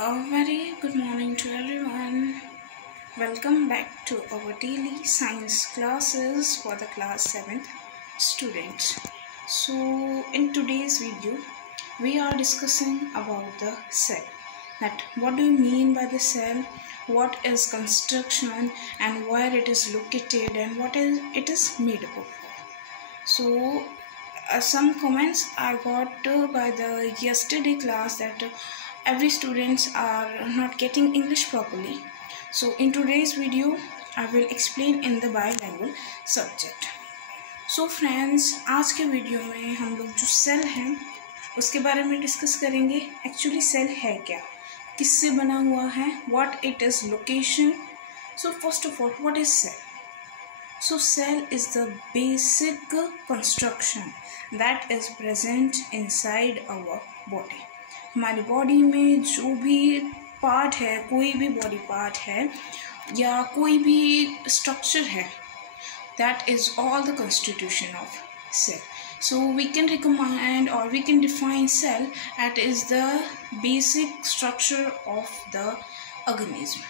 A very good morning to everyone. Welcome back to our daily science classes for the class 7th students. So in today's video, we are discussing about the cell. That what do you mean by the cell? What is construction and where it is located and what is it is made up of? So some comments I got by the yesterday class that every students are not getting English properly. So in today's video I will explain in the bilingual subject. So friends, आज के video में हम लोग जो cell हैं उसके बारे में डिस्कस करेंगे. एक्चुअली सेल है क्या, किससे बना हुआ है, what it is location. So first of all, what is cell? So cell is the basic construction that is present inside our body. हमारी बॉडी में जो भी पार्ट है, कोई भी बॉडी पार्ट है या कोई भी स्ट्रक्चर है, that is all the constitution of cell. So we can recommend or we can define cell as is the basic structure of the organism.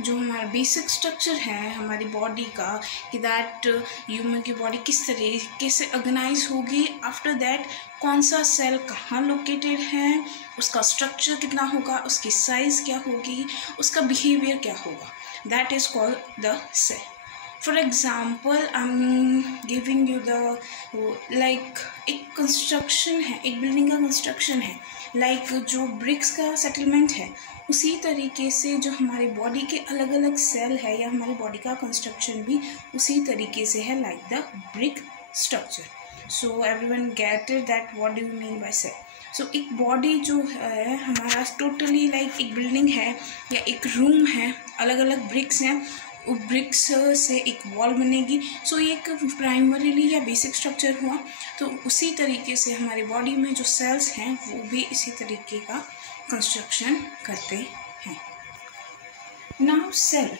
जो हमारा बेसिक स्ट्रक्चर है हमारी बॉडी का, कि दैट ह्यूमन की बॉडी किस तरीके से ऑर्गेनाइज होगी, आफ्टर दैट कौन सा सेल कहाँ लोकेटेड है, उसका स्ट्रक्चर कितना होगा, उसकी साइज़ क्या होगी, उसका बिहेवियर क्या होगा, that is called the cell. For example I am giving you the एक कंस्ट्रक्शन है, एक बिल्डिंग का कंस्ट्रक्शन है, जो ब्रिक्स का सेटलमेंट है, उसी तरीके से जो हमारी बॉडी के अलग अलग सेल है या हमारी बॉडी का कंस्ट्रक्शन भी उसी तरीके से है, like the brick structure. So everyone get it that what do you mean by cell. So एक बॉडी जो है हमारा टोटली एक बिल्डिंग है या एक रूम है, अलग अलग ब्रिक्स हैं, ब्रिक्स से एक वॉल बनेगी. सो ये एक प्राइमरीली या बेसिक स्ट्रक्चर हुआ. तो उसी तरीके से हमारी बॉडी में जो सेल्स हैं वो भी इसी तरीके का कंस्ट्रक्शन करते हैं. नाउ सेल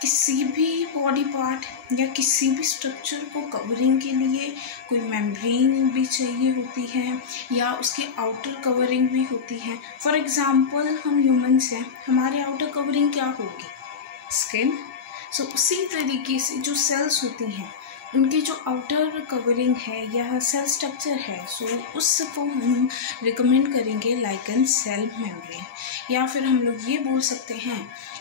किसी भी बॉडी पार्ट या किसी भी स्ट्रक्चर को कवरिंग के लिए कोई मेम्ब्रेन भी चाहिए होती है या उसकी आउटर कवरिंग भी होती है. फॉर एग्ज़ाम्पल हम ह्यूमन्स हैं, हमारे आउटर कवरिंग क्या होगी? स्किन. सो उसी तरीके से जो सेल्स होती हैं उनकी जो आउटर कवरिंग है या सेल स्ट्रक्चर है, सो उसको हम रिकमेंड करेंगे लाइक एन सेल मेम्ब्रेन. या फिर हम लोग ये बोल सकते हैं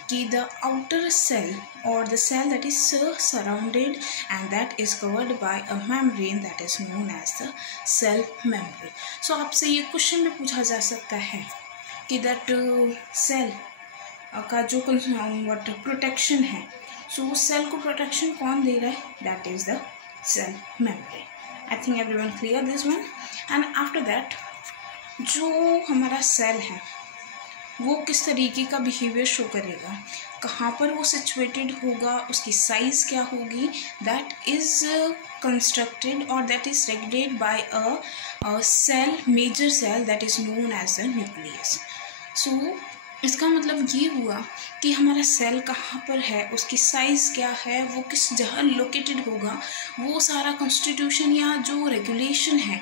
कि द आउटर सेल और the cell that is surrounded and that is covered by a membrane that is known as the cell membrane. So आपसे ये क्वेश्चन भी पूछा जा सकता है कि दैट सेल का जो व्हाट प्रोटेक्शन है, सो उस सेल को प्रोटेक्शन कौन दे रहा है? That is the cell membrane. I think everyone clear this one. And after that जो हमारा सेल है वो किस तरीके का बिहेवियर शो करेगा, कहाँ पर वो सिचुएटेड होगा, उसकी साइज़ क्या होगी, दैट इज़ कंस्ट्रक्टेड और that is regulated by a cell, major cell that is known as the nucleus. So इसका मतलब ये हुआ कि हमारा सेल कहाँ पर है, उसकी साइज़ क्या है, वो किस जगह लोकेटेड होगा, वो सारा कॉन्स्टिट्यूशन या जो रेगुलेशन है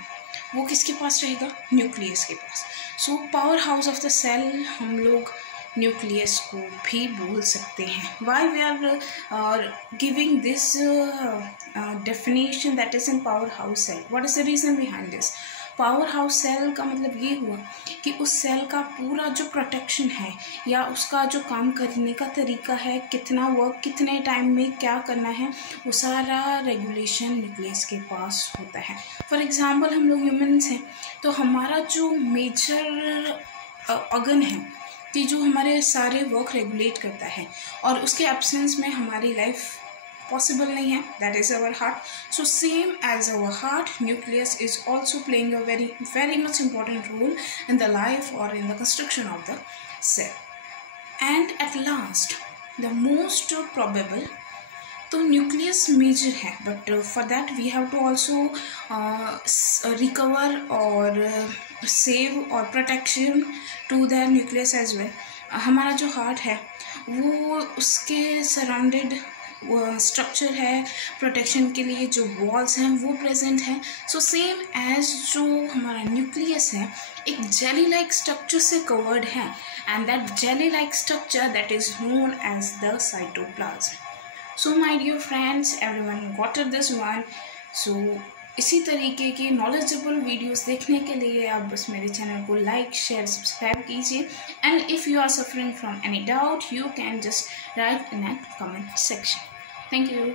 वो किसके पास रहेगा? न्यूक्लियस के पास. So power house of the cell हम लोग न्यूक्लियस को भी बोल सकते हैं. Why we are giving this definition that is in power house cell? What is the reason behind this? Power house cell का मतलब ये हुआ कि उस सेल का पूरा जो प्रोटेक्शन है या उसका जो काम करने का तरीका है, कितना वर्क कितने टाइम में क्या करना है, वो सारा रेगुलेशन न्यूक्लियस के पास होता है. फॉर एग्ज़ाम्पल हम लोग ह्यूमन्स हैं, तो हमारा जो मेजर ऑर्गन है कि जो हमारे सारे वर्क रेगुलेट करता है और उसके एब्सेंस में हमारी लाइफ पॉसिबल नहीं है, that is our heart. So same as our heart, nucleus is also playing a very much important role in the life और in the construction of the cell. And at last the most probable, तो nucleus major है, but for that we have to also recover और save और protection to the nucleus as well. हमारा जो heart है वो उसके सराउंडेड स्ट्रक्चर है प्रोटेक्शन के लिए, जो वॉल्स हैं वो प्रेजेंट है। सो सेम एज जो हमारा न्यूक्लियस है एक जेली लाइक स्ट्रक्चर से कवर्ड है, and that jelly like structure that is known as the cytoplasm. So my dear friends, everyone got it this one. So इसी तरीके की नॉलेजेबल वीडियोस देखने के लिए आप बस मेरे चैनल को लाइक, शेयर, सब्सक्राइब कीजिए। And if you are suffering from any doubt, you can just write in at comment section. Thank you.